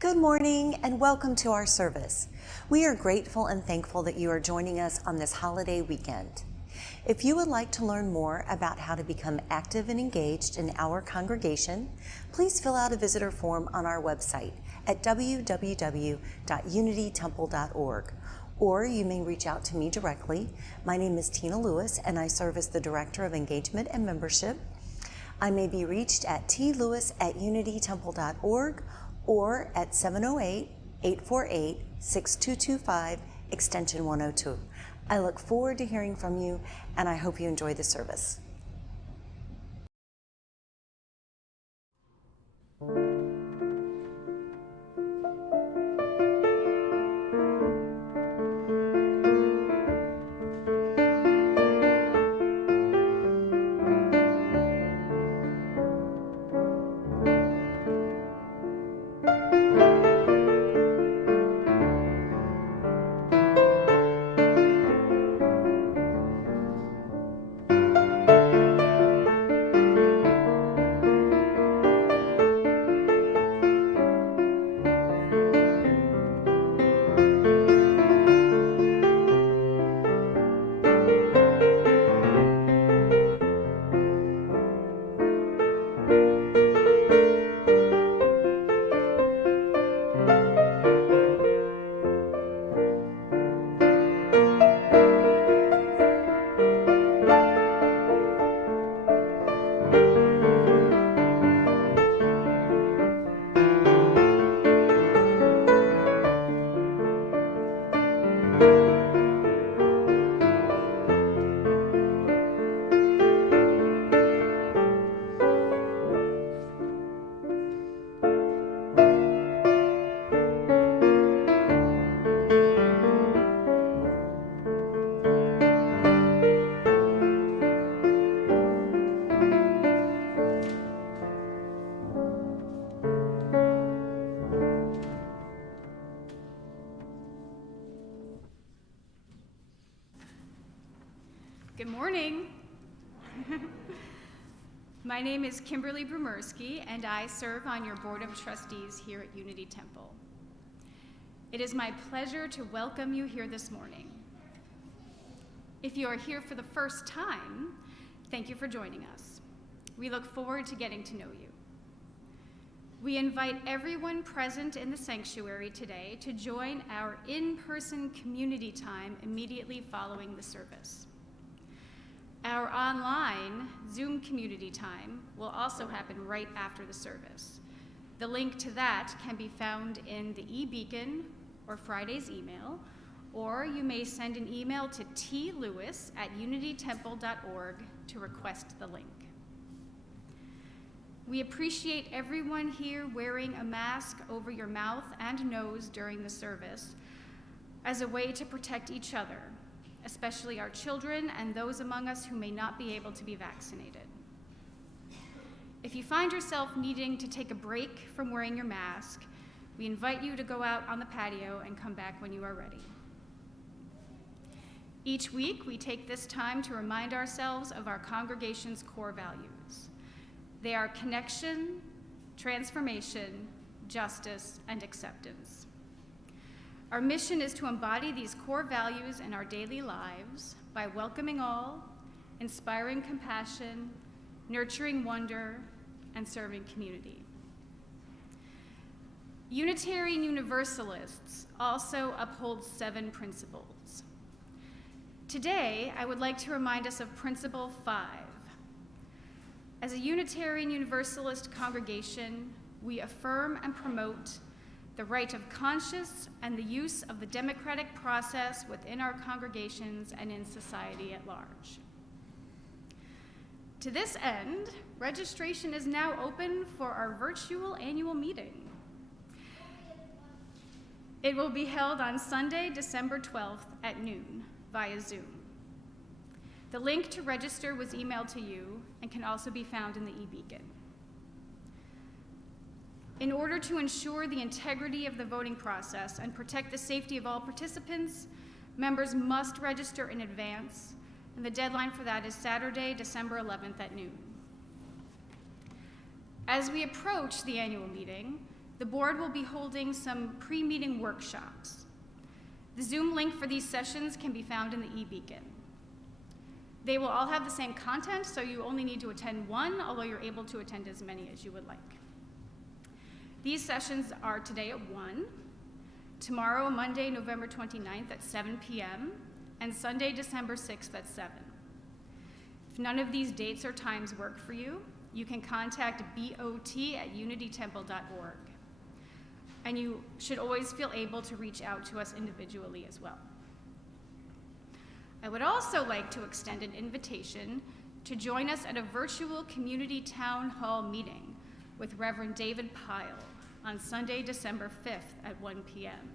Good morning and welcome to our service. We are grateful and thankful that you are joining us on this holiday weekend. If you would like to learn more about how to become active and engaged in our congregation, please fill out a visitor form on our website at www.unitytemple.org, or you may reach out to me directly. My name is tlewis and I serve as the Director of Engagement and Membership. I may be reached at tlewis@unitytemple.org or at 708-848-6225, extension 102. I look forward to hearing from you, and I hope you enjoy the service. Good morning. My name is Kimberly Brumersky, and I serve on your Board of Trustees here at Unity Temple. It is my pleasure to welcome you here this morning. If you are here for the first time, thank you for joining us. We look forward to getting to know you. We invite everyone present in the sanctuary today to join our in-person community time immediately following the service. Our online Zoom community time will also happen right after the service. The link to that can be found in the e-beacon or Friday's email, or you may send an email to tlewis@unitytemple.org to request the link. We appreciate everyone here wearing a mask over your mouth and nose during the service as a way to protect each other, especially our children and those among us who may not be able to be vaccinated. If you find yourself needing to take a break from wearing your mask, we invite you to go out on the patio and come back when you are ready. Each week, we take this time to remind ourselves of our congregation's core values. They are connection, transformation, justice, and acceptance. Our mission is to embody these core values in our daily lives by welcoming all, inspiring compassion, nurturing wonder, and serving community. Unitarian Universalists also uphold 7 principles. Today, I would like to remind us of Principle 5. As a Unitarian Universalist congregation, we affirm and promote the right of conscience and the use of the democratic process within our congregations and in society at large. To this end, registration is now open for our virtual annual meeting. It will be held on Sunday, December 12th at noon via Zoom. The link to register was emailed to you and can also be found in the e-beacon. In order to ensure the integrity of the voting process and protect the safety of all participants, members must register in advance, and the deadline for that is Saturday, December 11th at noon. As we approach the annual meeting, the board will be holding some pre-meeting workshops. The Zoom link for these sessions can be found in the e-beacon. They will all have the same content, so you only need to attend one, although you're able to attend as many as you would like. These sessions are today at 1, tomorrow, Monday, November 29th at 7 p.m., and Sunday, December 6th at 7. If none of these dates or times work for you, you can contact bot@unitytemple.org. And you should always feel able to reach out to us individually as well. I would also like to extend an invitation to join us at a virtual community town hall meeting with Reverend David Pyle on Sunday, December 5th at 1 p.m.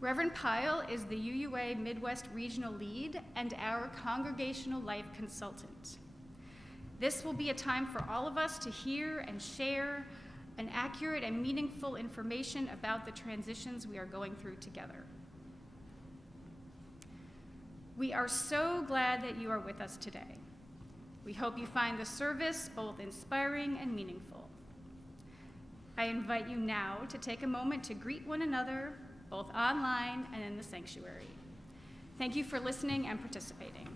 Reverend Pyle is the UUA Midwest Regional Lead and our Congregational Life Consultant. This will be a time for all of us to hear and share an accurate and meaningful information about the transitions we are going through together. We are so glad that you are with us today. We hope you find the service both inspiring and meaningful. I invite you now to take a moment to greet one another, both online and in the sanctuary. Thank you for listening and participating.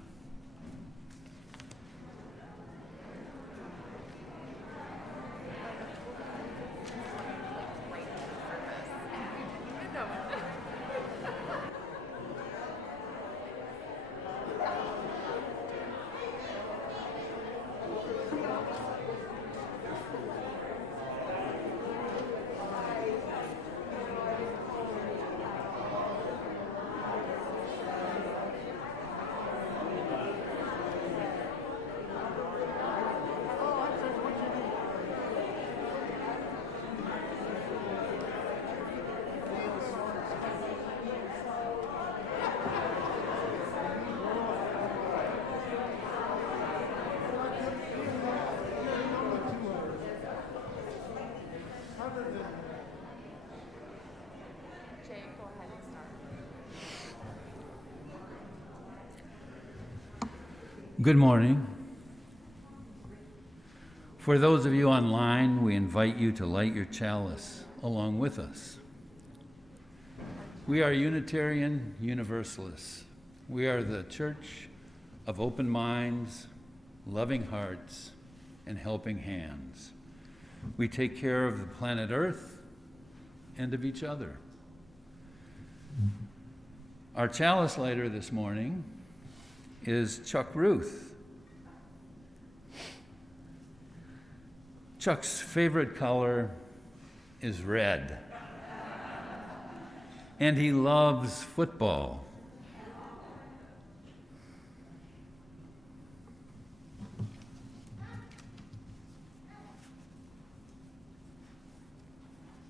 Good morning. For those of you online, we invite you to light your chalice along with us. We are Unitarian Universalists. We are the church of open minds, loving hearts, and helping hands. We take care of the planet Earth and of each other. Our chalice lighter this morning is Chuck Ruth. Chuck's favorite color is red, and he loves football.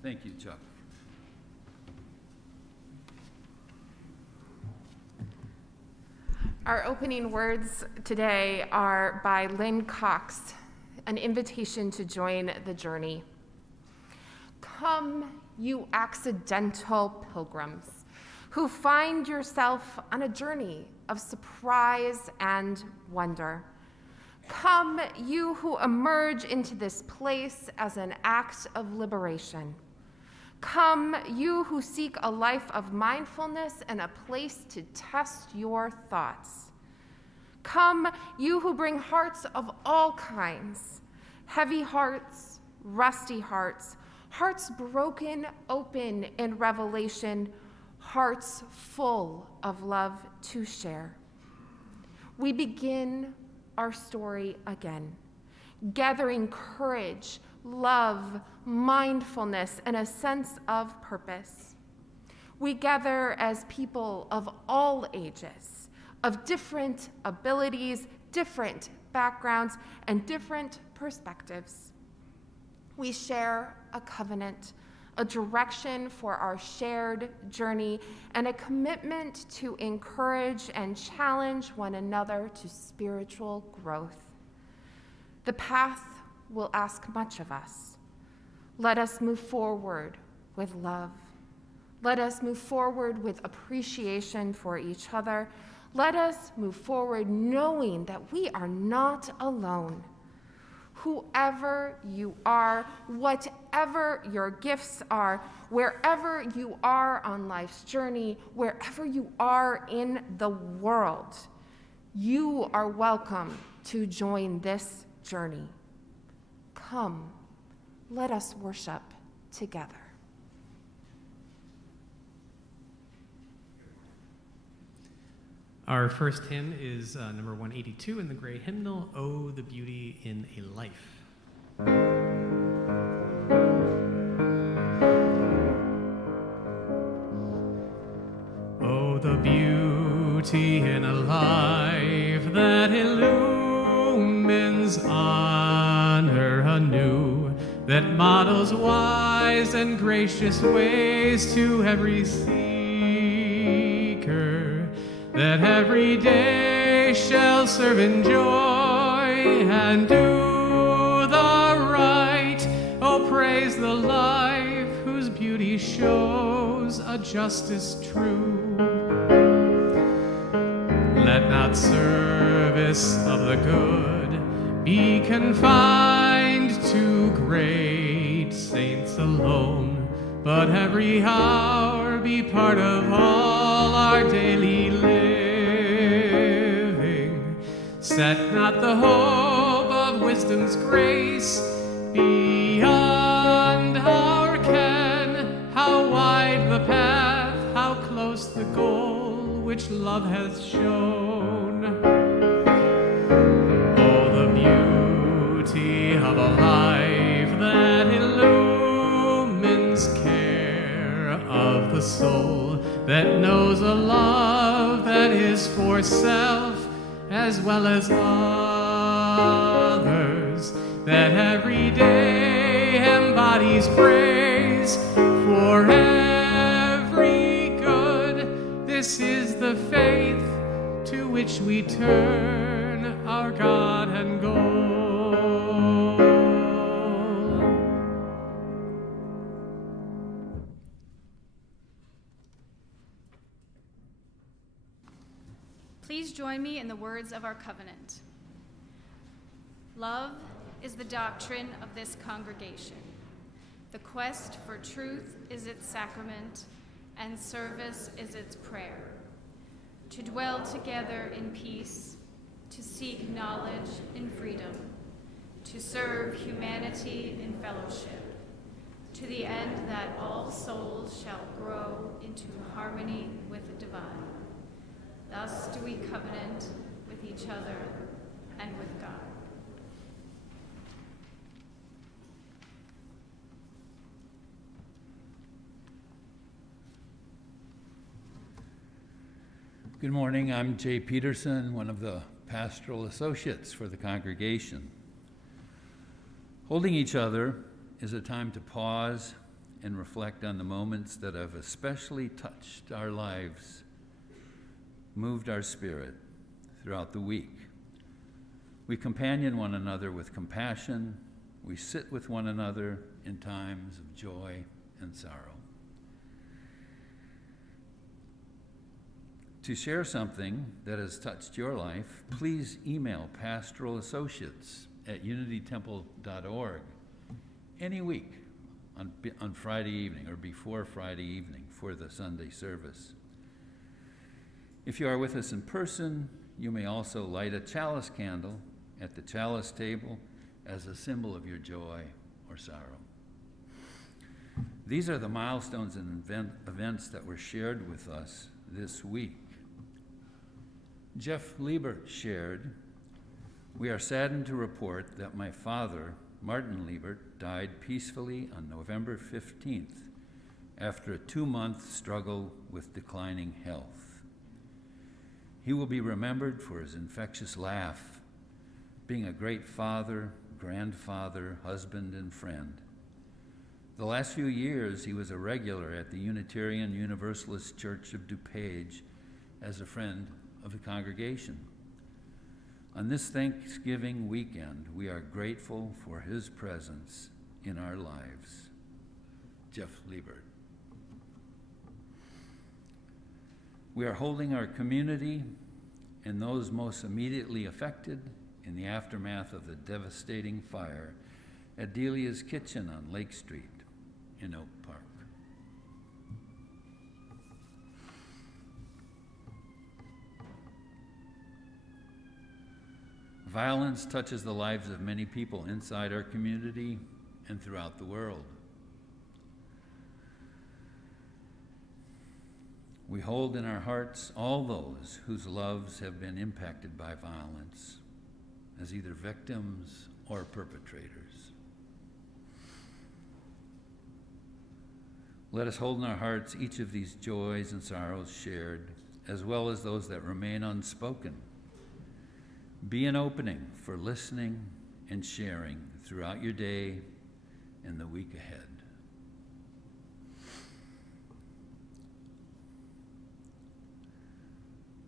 Thank you, Chuck. Our opening words today are by Lynn Cox, an invitation to join the journey. Come, you accidental pilgrims, who find yourself on a journey of surprise and wonder. Come, you who emerge into this place as an act of liberation. Come, you who seek a life of mindfulness and a place to test your thoughts. Come, you who bring hearts of all kinds, heavy hearts, rusty hearts, hearts broken open in revelation, hearts full of love to share. We begin our story again, gathering courage, love, mindfulness, and a sense of purpose. We gather as people of all ages, of different abilities, different backgrounds, and different perspectives. We share a covenant, a direction for our shared journey, and a commitment to encourage and challenge one another to spiritual growth. The path will ask much of us. Let us move forward with love. Let us move forward with appreciation for each other. Let us move forward knowing that we are not alone. Whoever you are, whatever whatever your gifts are, wherever you are on life's journey, wherever you are in the world, you are welcome to join this journey. Come, let us worship together. Our first hymn is number 182 in the gray hymnal, "Oh, the Beauty in a Life." Oh, the beauty in a life that illumines honor anew, that models wise and gracious ways to every seeker, that every day shall serve in joy and do the right. Oh, praise the life whose beauty shows a justice true. Let not service of the good be confined to great saints alone, but every hour be part of all our daily living. Set not the hope of wisdom's grace beyond our ken. How wide the path, how close the goal which love has shown. Oh, the beauty of a life that illumines care of the soul, that knows a love that is for self as well as others, that every day embodies praise for every good. This is the faith to which we turn our God and goal. Please join me in the words of our covenant. Love is the doctrine of this congregation. The quest for truth is its sacrament, and service is its prayer. To dwell together in peace, to seek knowledge in freedom, to serve humanity in fellowship, to the end that all souls shall grow into harmony with the divine. Thus do we covenant with each other and with God. Good morning. I'm Jay Peterson, one of the pastoral associates for the congregation. Holding each other is a time to pause and reflect on the moments that have especially touched our lives, moved our spirit throughout the week. We companion one another with compassion. We sit with one another in times of joy and sorrow. To share something that has touched your life, please email pastoralassociates@unitytemple.org any week on Friday evening or before Friday evening for the Sunday service. If you are with us in person, you may also light a chalice candle at the chalice table as a symbol of your joy or sorrow. These are the milestones and events that were shared with us this week. Jeff Liebert shared, "We are saddened to report that my father, Martin Liebert, died peacefully on November 15th after a 2-month struggle with declining health. He will be remembered for his infectious laugh, being a great father, grandfather, husband, and friend. The last few years, he was a regular at the Unitarian Universalist Church of DuPage as a friend of the congregation. On this Thanksgiving weekend, we are grateful for his presence in our lives." Jeff Liebert. We are holding our community and those most immediately affected in the aftermath of the devastating fire at Delia's Kitchen on Lake Street in Oak Park. Violence touches the lives of many people inside our community and throughout the world. We hold in our hearts all those whose lives have been impacted by violence as either victims or perpetrators. Let us hold in our hearts each of these joys and sorrows shared, as well as those that remain unspoken. Be an opening for listening and sharing throughout your day and the week ahead.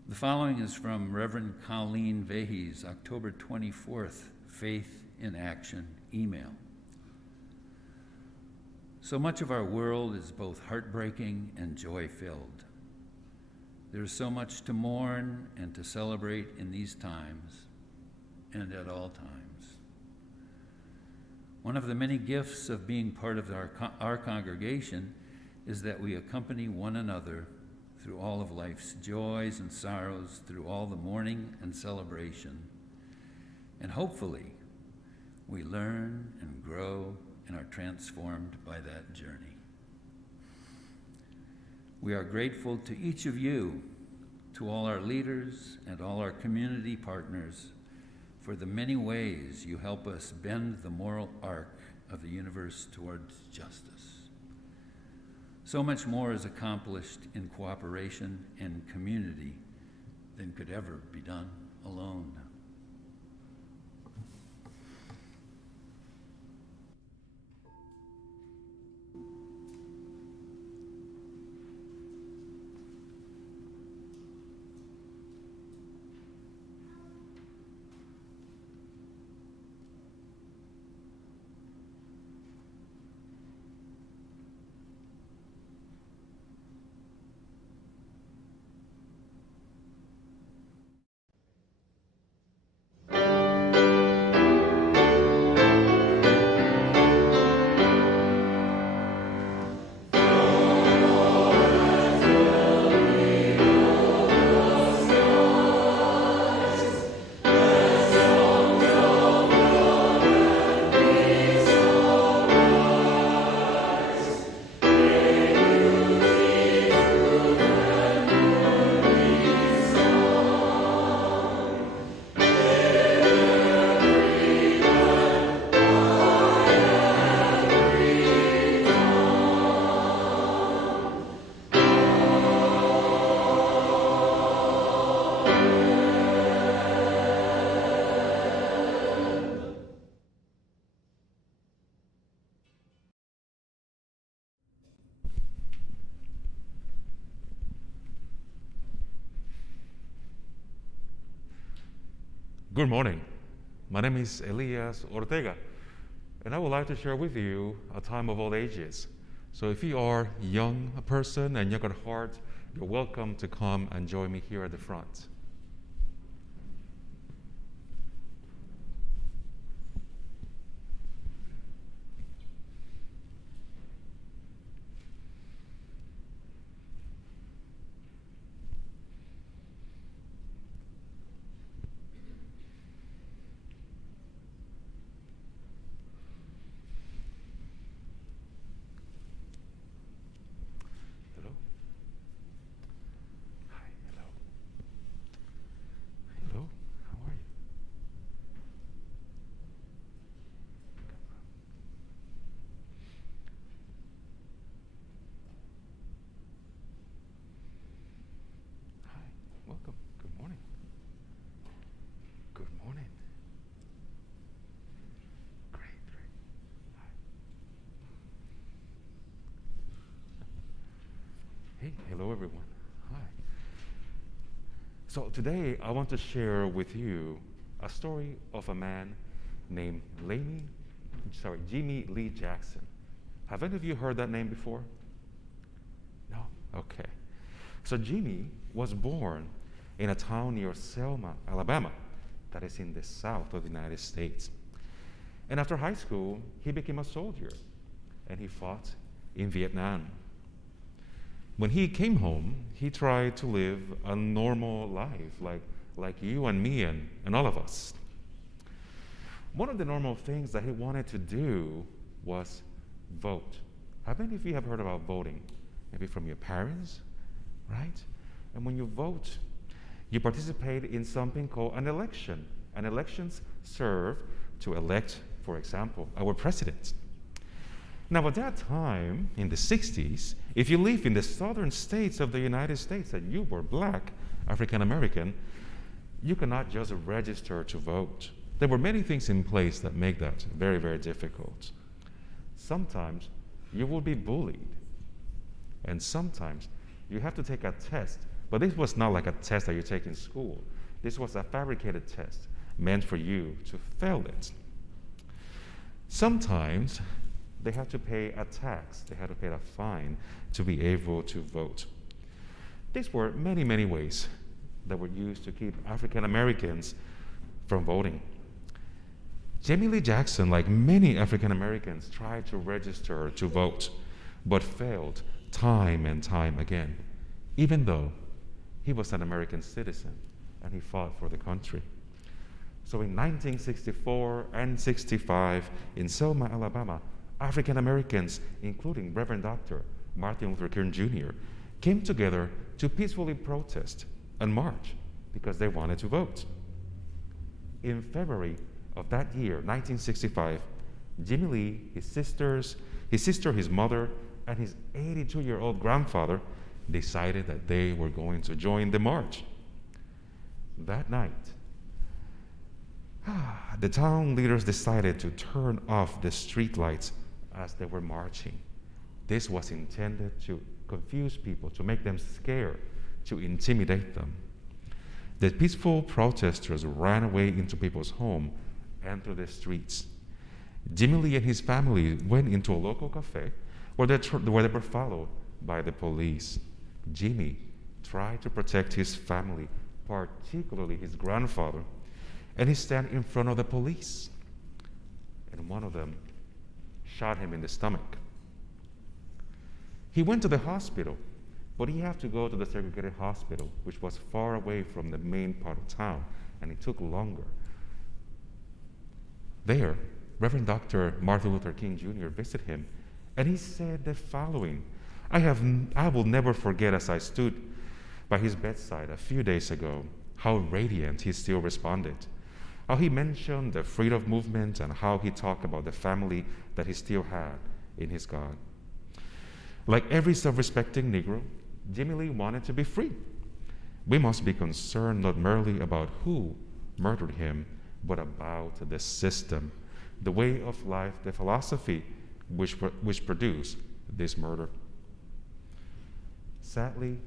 The following is from Reverend Colleen Vahey's October 24th Faith in Action email. So much of our world is both heartbreaking and joy-filled. There is so much to mourn and to celebrate in these times and at all times. One of the many gifts of being part of our congregation is that we accompany one another through all of life's joys and sorrows, through all the mourning and celebration. And hopefully, we learn and grow and are transformed by that journey. We are grateful to each of you, to all our leaders and all our community partners for the many ways you help us bend the moral arc of the universe towards justice. So much more is accomplished in cooperation and community than could ever be done alone. Good morning. My name is Elias Ortega, and I would like to share with you a time of all ages. So if you are a young person and young at heart, you're welcome to come and join me here at the front. Welcome. Good morning. Good morning. Great. Hi. Hey, hello everyone. Hi. So today I want to share with you a story of a man named Jimmy Lee Jackson. Have any of you heard that name before? No? Okay. So Jimmy was born in a town near Selma, Alabama, that is in the south of the United States. And after high school, he became a soldier, and he fought in Vietnam. When he came home, he tried to live a normal life, like you and me and all of us. One of the normal things that he wanted to do was vote. How many of you have heard about voting? Maybe from your parents, right? And when you vote, you participate in something called an election. And elections serve to elect, for example, our president. Now, at that time, in the 60s, if you live in the southern states of the United States and you were black, African American, you cannot just register to vote. There were many things in place that make that very, very difficult. Sometimes you will be bullied, and sometimes you have to take a test, but this was not like a test that you take in school. This was a fabricated test meant for you to fail it. Sometimes they had to pay a tax, they had to pay a fine to be able to vote. These were many, many ways that were used to keep African Americans from voting. Jamie Lee Jackson, like many African Americans, tried to register to vote, but failed time and time again, even though he was an American citizen and he fought for the country. So in 1964 and 65, in Selma, Alabama, African Americans, including Reverend Dr. Martin Luther King Jr., came together to peacefully protest and march because they wanted to vote. In February of that year, 1965, Jimmy Lee, his sister, his mother, and his 82-year-old grandfather decided that they were going to join the march. That night, the town leaders decided to turn off the street lights as they were marching. This was intended to confuse people, to make them scared, to intimidate them. The peaceful protesters ran away into people's homes and through the streets. Jimmy Lee and his family went into a local cafe where they were followed by the police. Jimmy tried to protect his family, particularly his grandfather, and he stand in front of the police. And one of them shot him in the stomach. He went to the hospital, but he had to go to the segregated hospital, which was far away from the main part of town, and it took longer. There, Reverend Dr. Martin Luther King Jr. visited him, and he said the following: I will never forget as I stood by his bedside a few days ago, how radiant he still responded, how he mentioned the freedom movement and how he talked about the family that he still had in his God. Like every self-respecting Negro, Jimmy Lee wanted to be free. We must be concerned not merely about who murdered him, but about the system, the way of life, the philosophy which produced this murder. Sadly,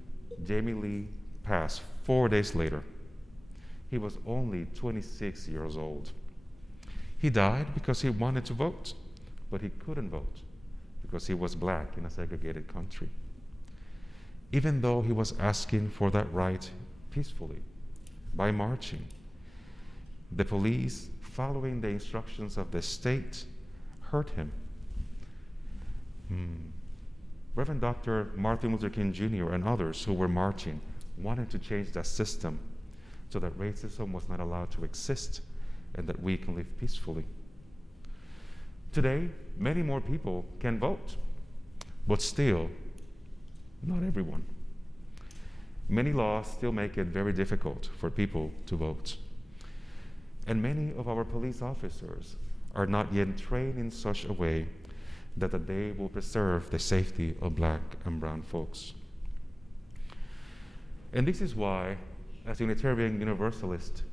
Jamie Lee passed 4 days later. He was only 26 years old. He died because he wanted to vote, but he couldn't vote because he was black in a segregated country. Even though he was asking for that right peacefully by marching, the police, following the instructions of the state, hurt him. Reverend Dr. Martin Luther King Jr. and others who were marching wanted to change that system so that racism was not allowed to exist and that we can live peacefully. Today, many more people can vote, but still, not everyone. Many laws still make it very difficult for people to vote. And many of our police officers are not yet trained in such a way that they will preserve the safety of black and brown folks. And this is why, as Unitarian Universalists,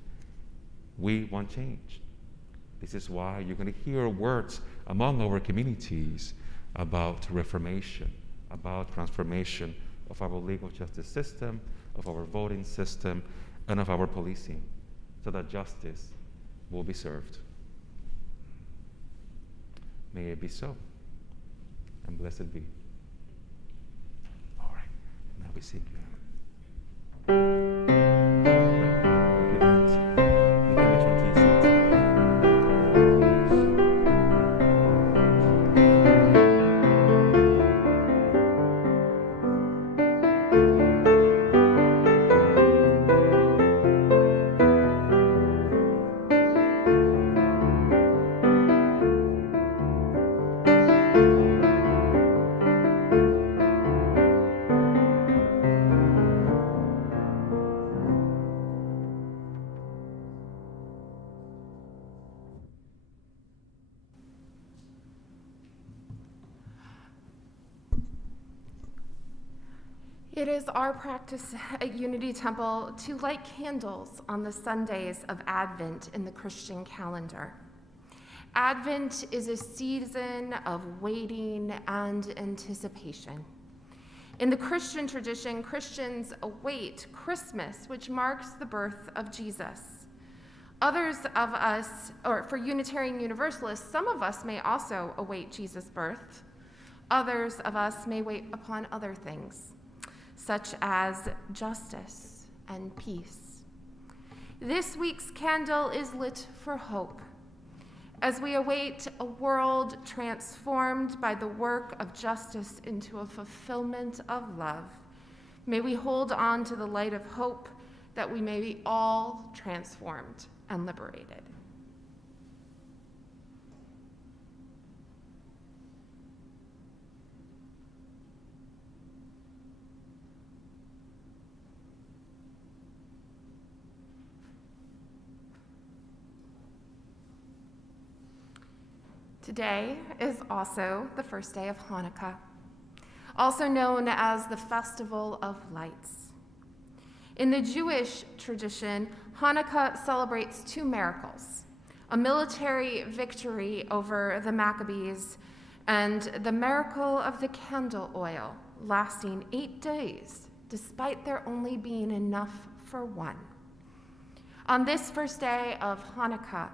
we want change. This is why you're going to hear words among our communities about reformation, about transformation of our legal justice system, of our voting system, and of our policing, so that justice will be served. May it be so, and blessed be. All right, now we sing. It is our practice at Unity Temple to light candles on the Sundays of Advent in the Christian calendar. Advent is a season of waiting and anticipation. In the Christian tradition, Christians await Christmas, which marks the birth of Jesus. Others of us, or for Unitarian Universalists, some of us may also await Jesus' birth. Others of us may wait upon other things, such as justice and peace. This week's candle is lit for hope, as we await a world transformed by the work of justice into a fulfillment of love. May we hold on to the light of hope that we may be all transformed and liberated. Today is also the first day of Hanukkah, also known as the Festival of Lights. In the Jewish tradition, Hanukkah celebrates two miracles: a military victory over the Maccabees and the miracle of the candle oil, lasting 8 days, despite there only being enough for one. On this first day of Hanukkah,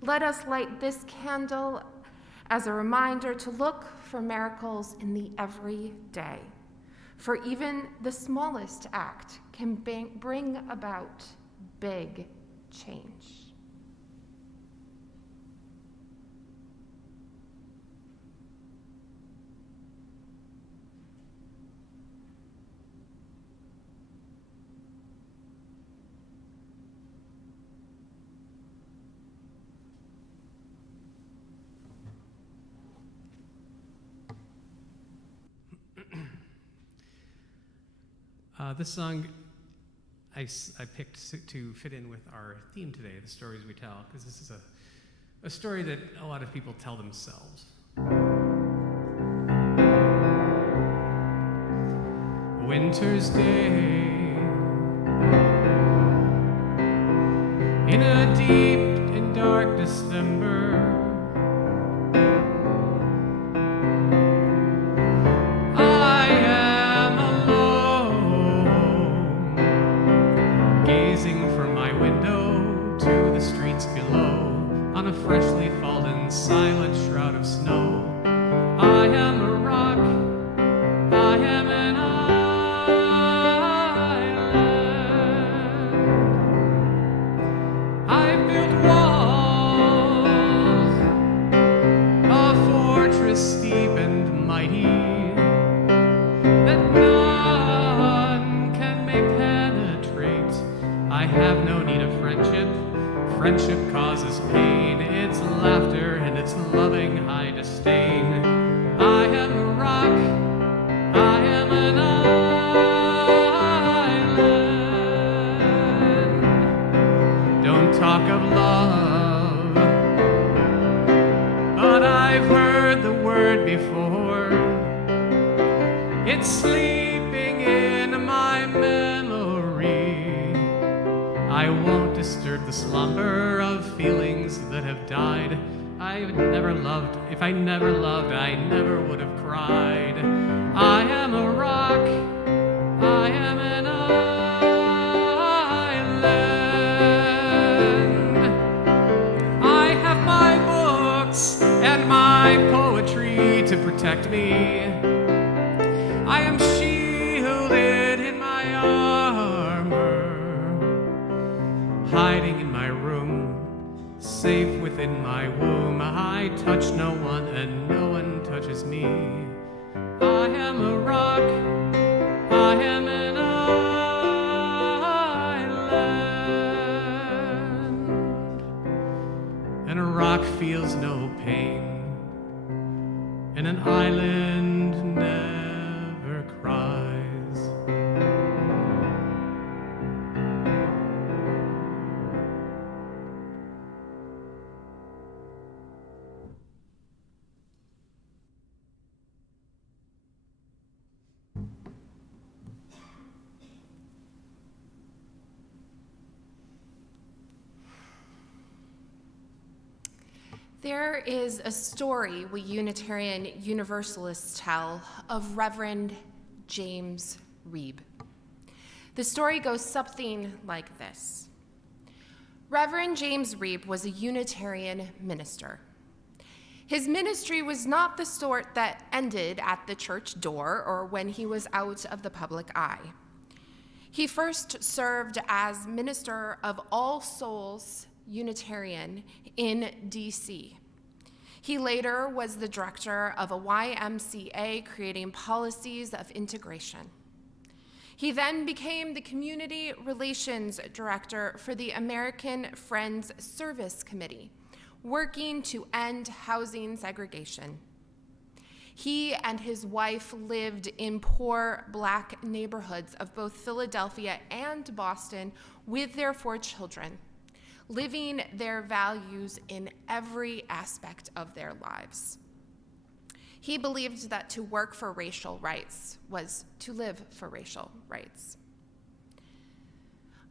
let us light this candle as a reminder to look for miracles in the everyday. For even the smallest act can bring about big change. This song I picked to fit in with our theme today, the stories we tell, because this is a story that a lot of people tell themselves. Winter's day, in a deep and dark December, on a freshly fallen, silent shroud of snow. I am a rock, I am an island. I've built walls, a fortress steep and mighty, that none can make penetrate. I have no need of friendship. Friendship causes pain, its laughter and its loving high disdain. I am a rock, I am an island. Don't talk of love, but I've heard the word before. It's sleeping in my memory. I won't disturb the slumber of feelings that have died. If I never loved, I never would have cried. I am a rock, I am an island. I have my books and my poetry to protect me. I am shielded in my armor, hiding in my room, safe within my womb. I touch no one and no one touches me. I am a rock, I am an island. And a rock feels no pain, and an island never cries. There is a story we Unitarian Universalists tell of Reverend James Reeb. The story goes something like this. Reverend James Reeb was a Unitarian minister. His ministry was not the sort that ended at the church door or when he was out of the public eye. He first served as minister of All Souls Unitarian in D.C. He later was the director of a YMCA creating policies of integration. He then became the community relations director for the American Friends Service Committee, working to end housing segregation. He and his wife lived in poor Black neighborhoods of both Philadelphia and Boston with their 4 children, living their values in every aspect of their lives. He believed that to work for racial rights was to live for racial rights.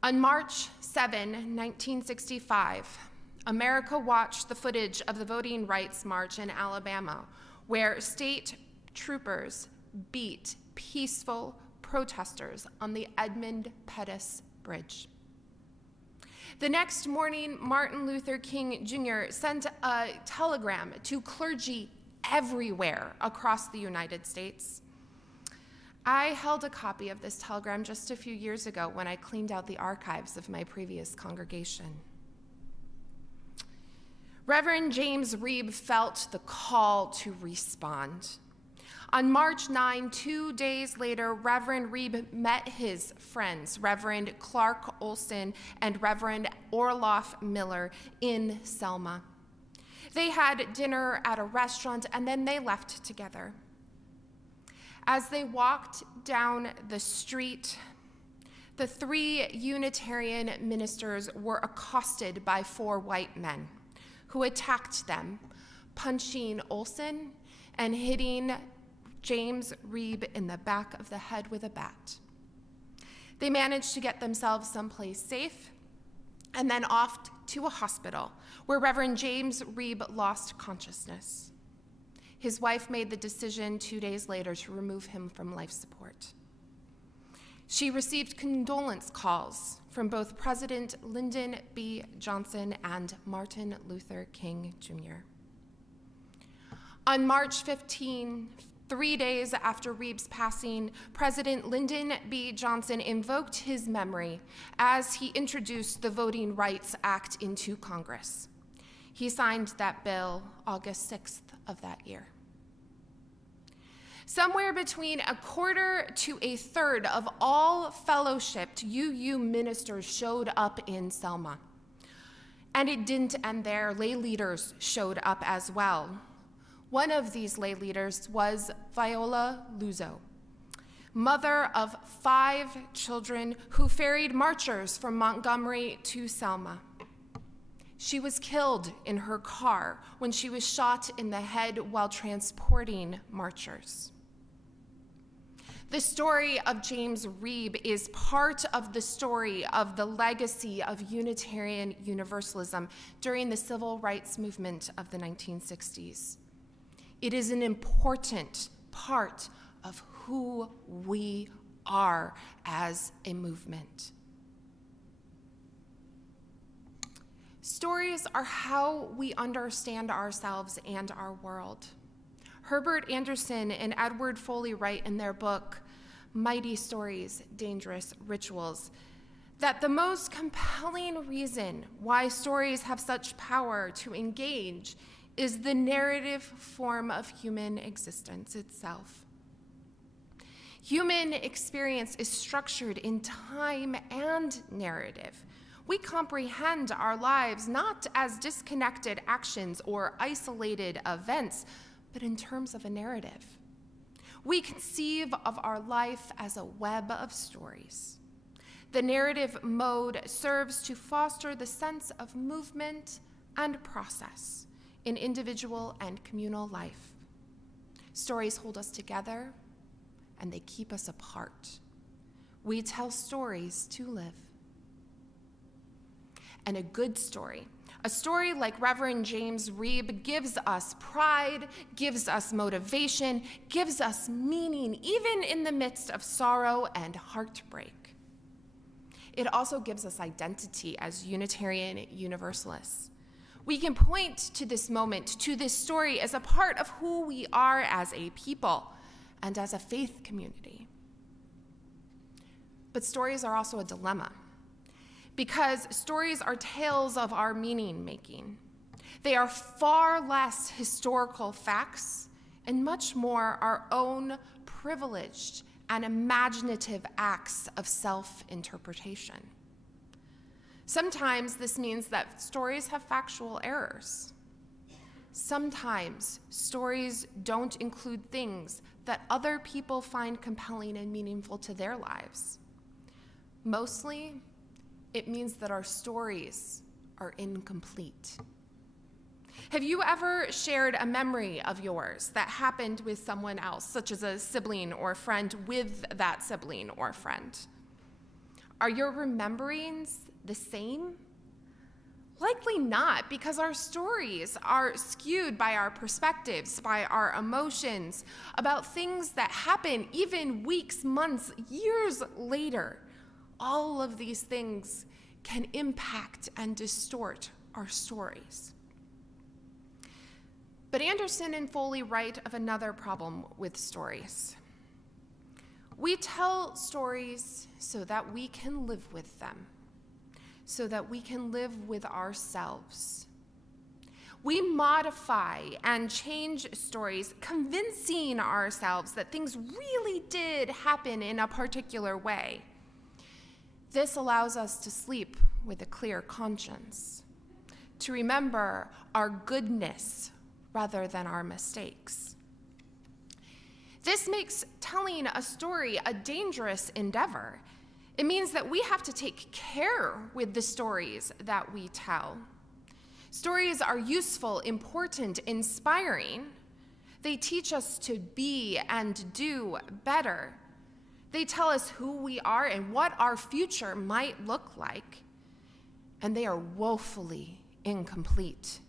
On March 7, 1965, America watched the footage of the Voting Rights March in Alabama, where state troopers beat peaceful protesters on the Edmund Pettus Bridge. The next morning, Martin Luther King Jr. sent a telegram to clergy everywhere across the United States. I held a copy of this telegram just a few years ago when I cleaned out the archives of my previous congregation. Reverend James Reeb felt the call to respond. On March 9, 2 days later, Reverend Reeb met his friends, Reverend Clark Olson and Reverend Orloff Miller, in Selma. They had dinner at a restaurant, and then they left together. As they walked down the street, the 3 Unitarian ministers were accosted by 4 white men who attacked them, punching Olson and hitting James Reeb in the back of the head with a bat. They managed to get themselves someplace safe and then off to a hospital where Reverend James Reeb lost consciousness. His wife made the decision 2 days later to remove him from life support. She received condolence calls from both President Lyndon B. Johnson and Martin Luther King Jr. On March 15, 3 days after Reeb's passing, President Lyndon B. Johnson invoked his memory as he introduced the Voting Rights Act into Congress. He signed that bill August 6th of that year. Somewhere between a quarter to a third of all fellowshipped UU ministers showed up in Selma. And it didn't end there. Lay leaders showed up as well. One of these lay leaders was Viola Luzo, mother of 5 children who ferried marchers from Montgomery to Selma. She was killed in her car when she was shot in the head while transporting marchers. The story of James Reeb is part of the story of the legacy of Unitarian Universalism during the civil rights movement of the 1960s. It is an important part of who we are as a movement. Stories are how we understand ourselves and our world. Herbert Anderson and Edward Foley write in their book, Mighty Stories, Dangerous Rituals, that the most compelling reason why stories have such power to engage is the narrative form of human existence itself. Human experience is structured in time and narrative. We comprehend our lives not as disconnected actions or isolated events, but in terms of a narrative. We conceive of our life as a web of stories. The narrative mode serves to foster the sense of movement and process in individual and communal life. Stories hold us together, and they keep us apart. We tell stories to live. And a good story A story like Reverend James Reeb gives us pride, gives us motivation, gives us meaning, even in the midst of sorrow and heartbreak. It also gives us identity as Unitarian Universalists. We can point to this moment, to this story, as a part of who we are as a people and as a faith community. But stories are also a dilemma, because stories are tales of our meaning-making. They are far less historical facts and much more our own privileged and imaginative acts of self-interpretation. Sometimes this means that stories have factual errors. Sometimes stories don't include things that other people find compelling and meaningful to their lives. Mostly, it means that our stories are incomplete. Have you ever shared a memory of yours that happened with someone else, such as a sibling or a friend with that sibling or friend? Are your rememberings the same? Likely not, because our stories are skewed by our perspectives, by our emotions, about things that happen even weeks, months, years later. All of these things can impact and distort our stories. But Anderson and Foley write of another problem with stories. We tell stories so that we can live with them, so that we can live with ourselves. We modify and change stories, convincing ourselves that things really did happen in a particular way. This allows us to sleep with a clear conscience, to remember our goodness rather than our mistakes. This makes telling a story a dangerous endeavor. It means that we have to take care with the stories that we tell. Stories are useful, important, inspiring. They teach us to be and do better. They tell us who we are and what our future might look like. And they are woefully incomplete.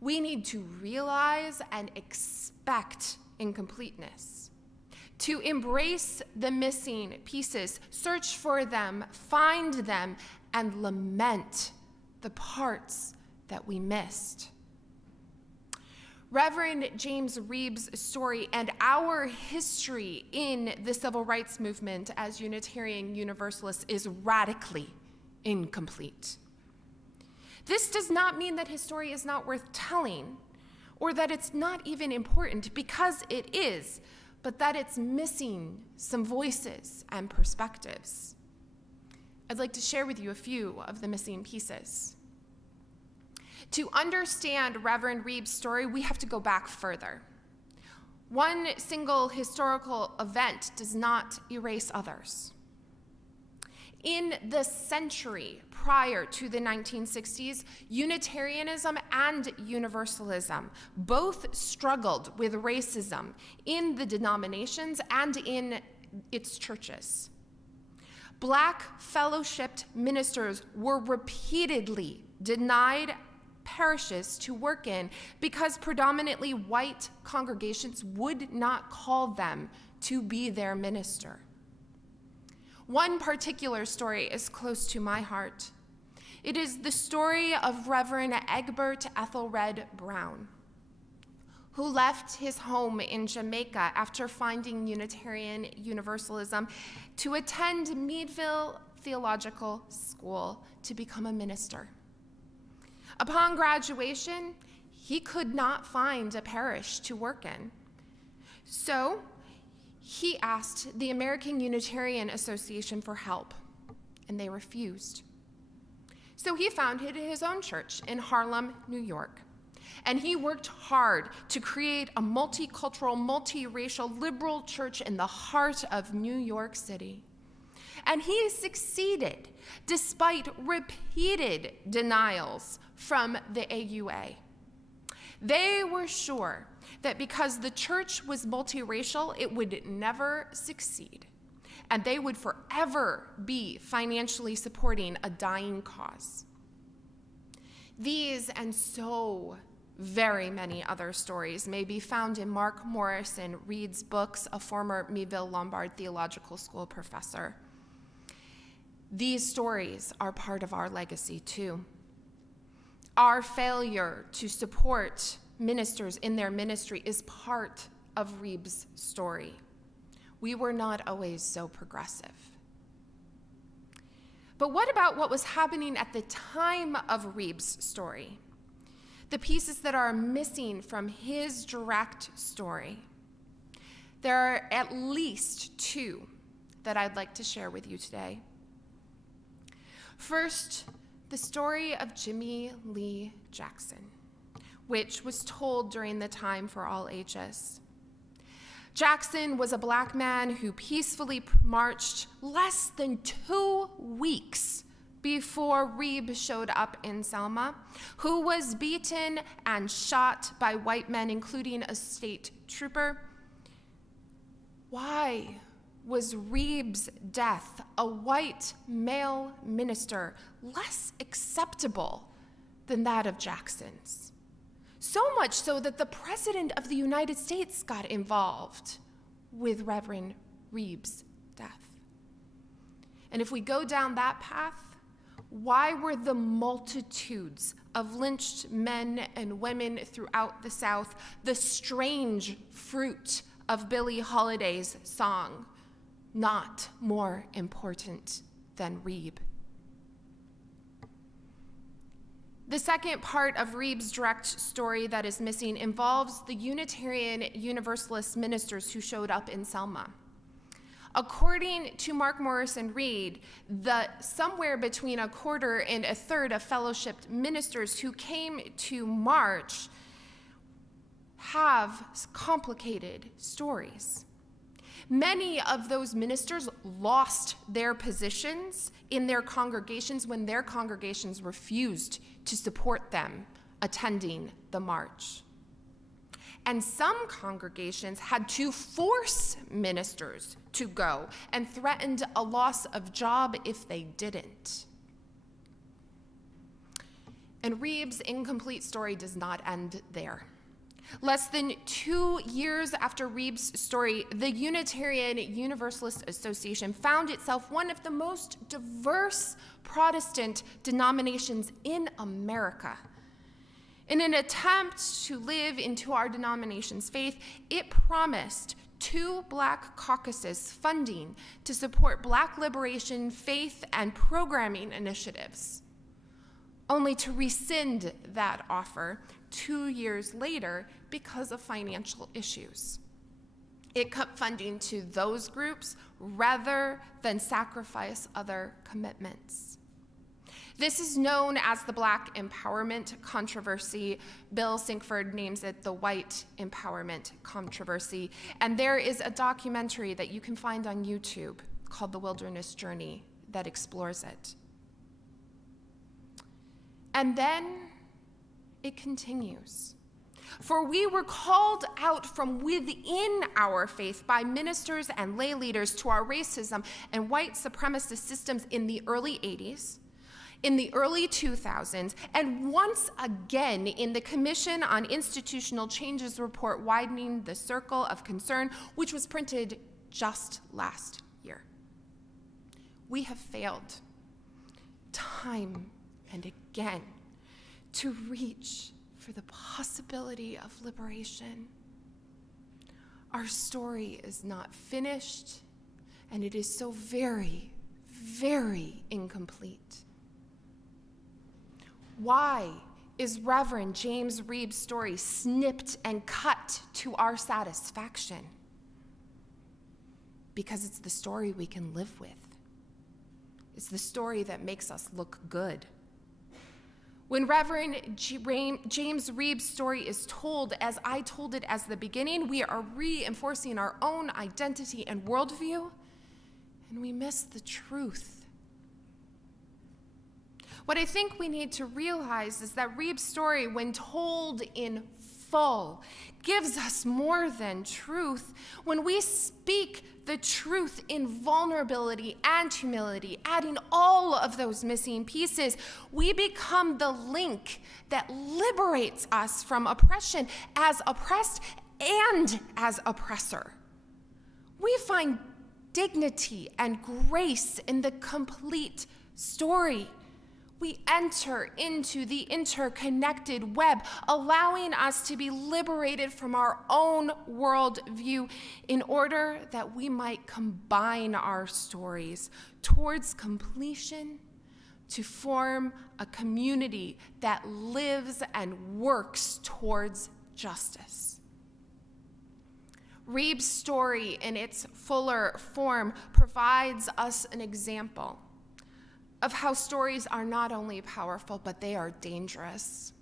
We need to realize and expect incompleteness, to embrace the missing pieces, search for them, find them, and lament the parts that we missed. Reverend James Reeb's story and our history in the civil rights movement as Unitarian Universalists is radically incomplete. This does not mean that his story is not worth telling, or that it's not even important, because it is, but that it's missing some voices and perspectives. I'd like to share with you a few of the missing pieces. To understand Reverend Reeb's story, we have to go back further. One single historical event does not erase others. In the century prior to the 1960s, Unitarianism and Universalism both struggled with racism in the denominations and in its churches. Black fellowshipped ministers were repeatedly denied parishes to work in because predominantly white congregations would not call them to be their minister. One particular story is close to my heart. It is the story of Reverend Egbert Ethelred Brown, who left his home in Jamaica after finding Unitarian Universalism to attend Meadville Theological School to become a minister. Upon graduation, he could not find a parish to work in. So he asked the American Unitarian Association for help, and they refused. So he founded his own church in Harlem, New York. And he worked hard to create a multicultural, multiracial, liberal church in the heart of New York City. And he succeeded despite repeated denials from the AUA. They were sure that because the church was multiracial, it would never succeed, and they would forever be financially supporting a dying cause. These and so very many other stories may be found in Mark Morrison Reed's books, a former Meadville Lombard Theological School professor. These stories are part of our legacy too. Our failure to support ministers in their ministry is part of Reeb's story. We were not always so progressive. But what about what was happening at the time of Reeb's story? The pieces that are missing from his direct story. There are at least two that I'd like to share with you today. First, the story of Jimmy Lee Jackson, which was told during the time for all ages. Jackson was a Black man who peacefully marched less than 2 weeks before Reeb showed up in Selma, who was beaten and shot by white men, including a state trooper. Why was Reeb's death, a white male minister, less acceptable than that of Jackson's? So much so that the President of the United States got involved with Reverend Reeb's death. And if we go down that path, why were the multitudes of lynched men and women throughout the South the strange fruit of Billie Holiday's song not more important than Reeb? The second part of Reeb's direct story that is missing involves the Unitarian Universalist ministers who showed up in Selma. According to Mark Morrison Reed, somewhere between a quarter and a third of fellowshipped ministers who came to march have complicated stories. Many of those ministers lost their positions in their congregations when their congregations refused to support them attending the march. And some congregations had to force ministers to go and threatened a loss of job if they didn't. And Reeb's incomplete story does not end there. Less than 2 years after Reeb's story, the Unitarian Universalist Association found itself one of the most diverse Protestant denominations in America. In an attempt to live into our denomination's faith, it promised 2 Black caucuses funding to support Black liberation, faith, and programming initiatives, only to rescind that offer 2 years later because of financial issues. It cut funding to those groups rather than sacrifice other commitments. This is known as the Black empowerment controversy. Bill Sinkford names it the white empowerment controversy. And there is a documentary that you can find on YouTube called The Wilderness Journey that explores it. And then it continues. For we were called out from within our faith by ministers and lay leaders to our racism and white supremacist systems in the early 80s, in the early 2000s, and once again in the Commission on Institutional Changes report, Widening the Circle of Concern, which was printed just last year. We have failed time and again to reach for the possibility of liberation. Our story is not finished, and it is so very, very incomplete. Why is Reverend James Reeb's story snipped and cut to our satisfaction? Because it's the story we can live with. It's the story that makes us look good. When Reverend James Reeb's story is told, as I told it as the beginning, we are reinforcing our own identity and worldview, and we miss the truth. What I think we need to realize is that Reeb's story, when told in full, gives us more than truth. When we speak the truth in vulnerability and humility, adding all of those missing pieces, we become the link that liberates us from oppression as oppressed and as oppressor. We find dignity and grace in the complete story. We enter into the interconnected web, allowing us to be liberated from our own worldview in order that we might combine our stories towards completion to form a community that lives and works towards justice. Reeb's story in its fuller form provides us an example of how stories are not only powerful, but they are dangerous.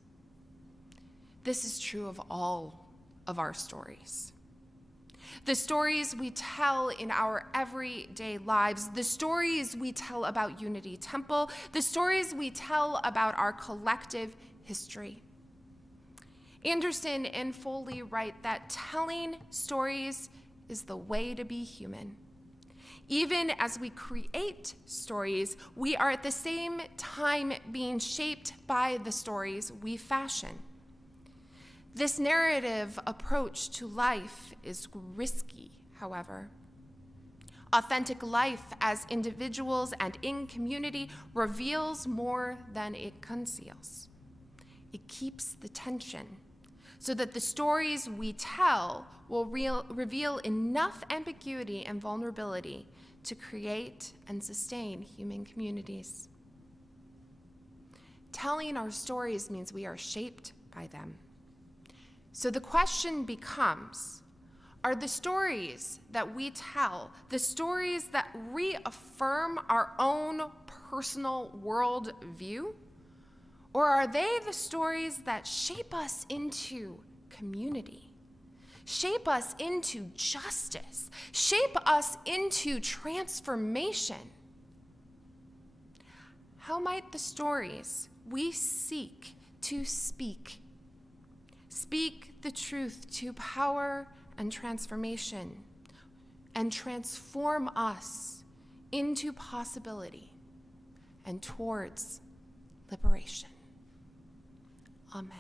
This is true of all of our stories. The stories we tell in our everyday lives, the stories we tell about Unity Temple, the stories we tell about our collective history. Anderson and Foley write that telling stories is the way to be human. Even as we create stories, we are at the same time being shaped by the stories we fashion. This narrative approach to life is risky, however. Authentic life as individuals and in community reveals more than it conceals. It keeps the tension so that the stories we tell will reveal enough ambiguity and vulnerability to create and sustain human communities. Telling our stories means we are shaped by them. So the question becomes, are the stories that we tell the stories that reaffirm our own personal worldview? Or are they the stories that shape us into community, shape us into justice, shape us into transformation? How might the stories we seek to speak the truth to power and transformation and transform us into possibility and towards liberation? Amen.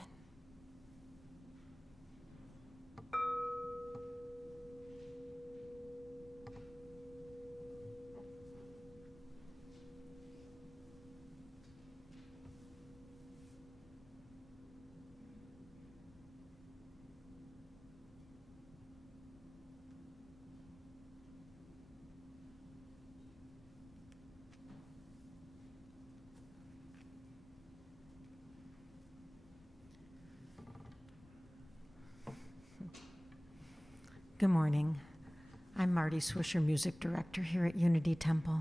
Good morning. I'm Marty Swisher, Music Director here at Unity Temple.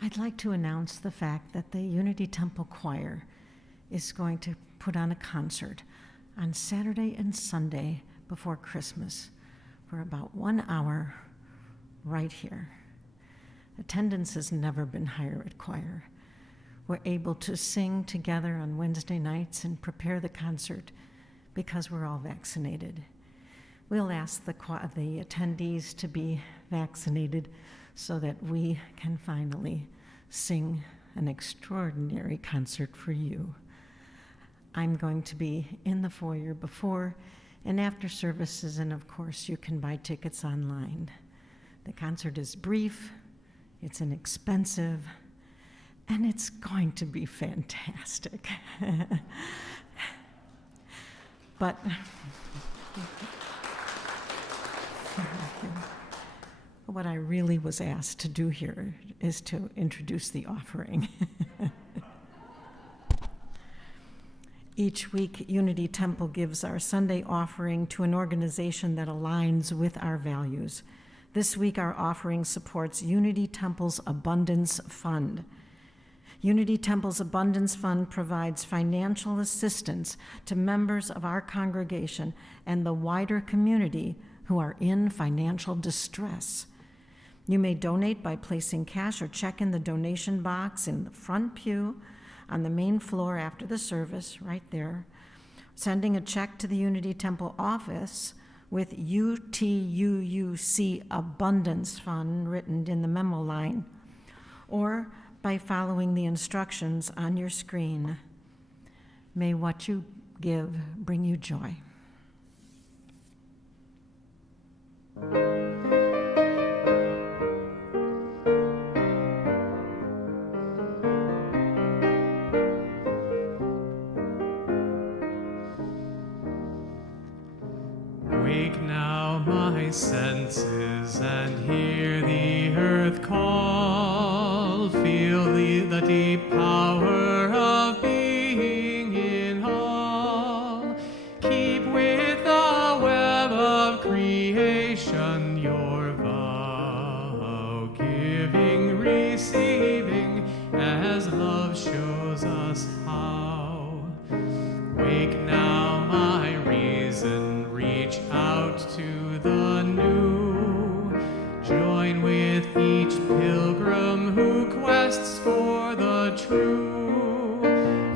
I'd like to announce the fact that the Unity Temple Choir is going to put on a concert on Saturday and Sunday before Christmas for about 1 hour right here. Attendance has never been higher at choir. We're able to sing together on Wednesday nights and prepare the concert because we're all vaccinated. We'll ask the attendees to be vaccinated so that we can finally sing an extraordinary concert for you. I'm going to be in the foyer before and after services, and of course you can buy tickets online. The concert is brief, it's inexpensive, and it's going to be fantastic. But what I really was asked to do here is to introduce the offering. Each week, Unity Temple gives our Sunday offering to an organization that aligns with our values. This week, our offering supports Unity Temple's Abundance Fund. Unity Temple's Abundance Fund provides financial assistance to members of our congregation and the wider community who are in financial distress. You may donate by placing cash or check in the donation box in the front pew on the main floor after the service, right there. sending a check to the Unity Temple office with UTUUC Abundance Fund written in the memo line, or by following the instructions on your screen. May what you give bring you joy. Wake now my senses and hear the earth call. Feel the deep power of being in all. Keep with the web of creation your vow, giving, receiving, as love shows us how. Wake now my reason, reach out to the new. Join with each pilgrim who quests for the true.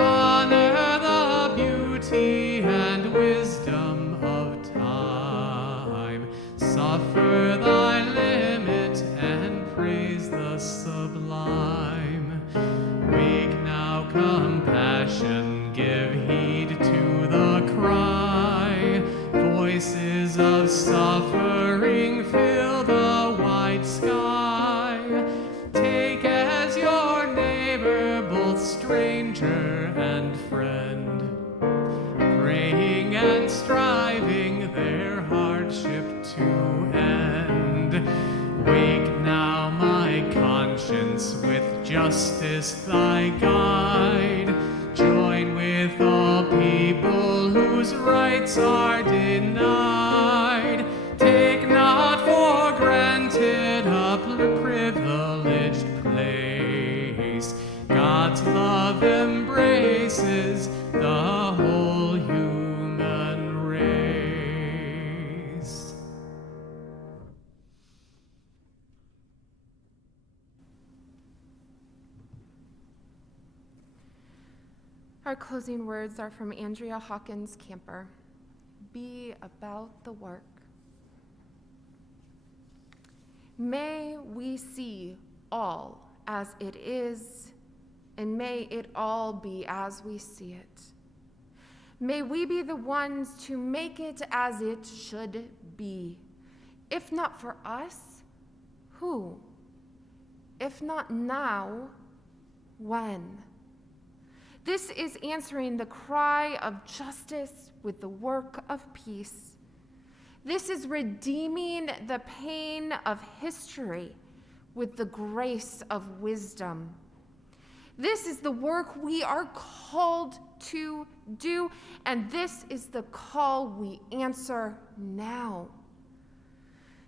Honor the beauty and wisdom of time. Suffer thy limit and praise the sublime. Wake now compassion, give heed to the cry. Voices of suffering fill the wide sky. Take as your neighbor both stranger and friend, praying and striving their hardship to end. Wake now my conscience, with justice thy guide. Join with all people whose rights are denied. Take not for granted a privileged place. God's love embraces the whole human race. Our closing words are from Andrea Hawkins Camper. Be about the work. May we see all as it is, and may it all be as we see it. May we be the ones to make it as it should be. If not for us, who? If not now, when? This is answering the cry of justice with the work of peace. This is redeeming the pain of history with the grace of wisdom. This is the work we are called to do, and this is the call we answer now.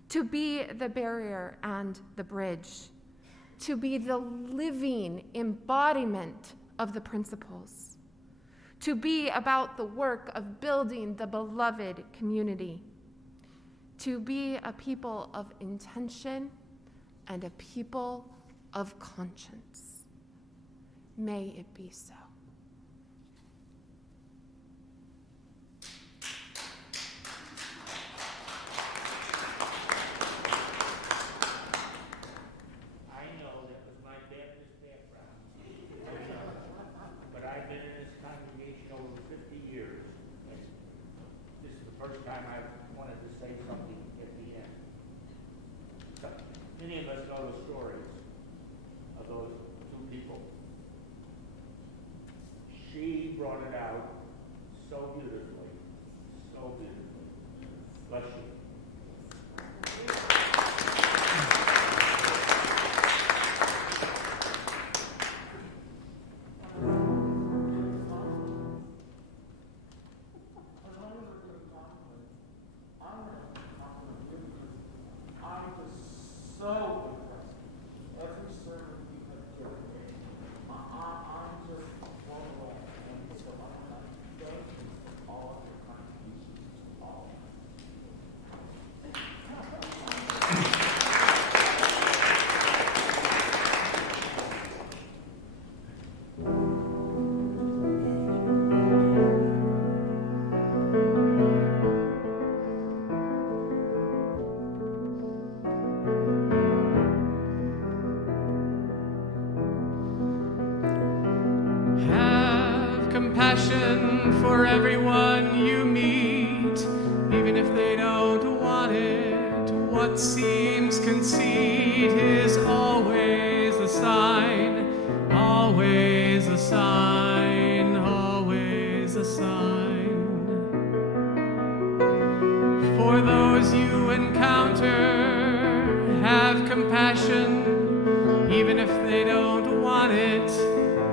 To be the barrier and the bridge, to be the living embodiment of the principles, to be about the work of building the beloved community, to be a people of intention and a people of conscience. May it be so. I've been in this congregation over 50 years, and this is the first time I've wanted to say something at the end. So, many of us know the stories of those two people. She brought it out so beautifully, so beautifully. Bless you. compassion for everyone you meet, even if they don't want it. What seems conceit is always a sign, always a sign, always a sign. For those you encounter, have compassion, even if they don't want it.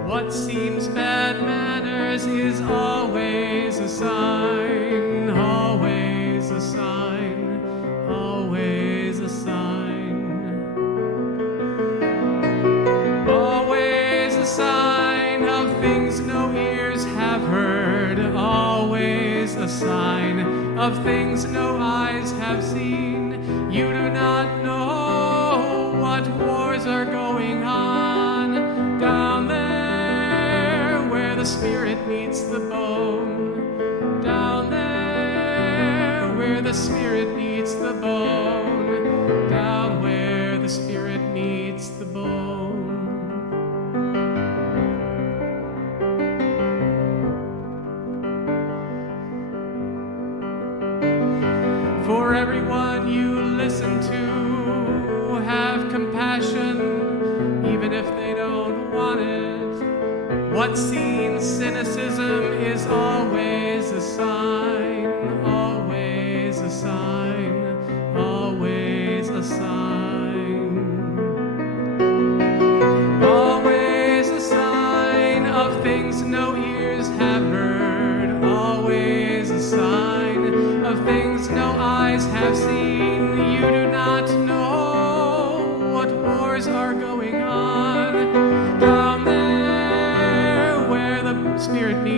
What seems bad manners is always a sign, always a sign, always a sign. Always a sign of things no ears have heard, always a sign of things no eyes have seen. You do not know what wars are going on down there where the spirit meets the bone, down there where the spirit meets the bone, down where the spirit meets the bone. For everyone you listen to, have compassion, even if they don't want it. What seems cynicism is always a sign, always a sign, always a sign. Always a sign of things no ears have heard, always a sign of things no eyes have seen. You do not know what wars are going on down there where the spirit meets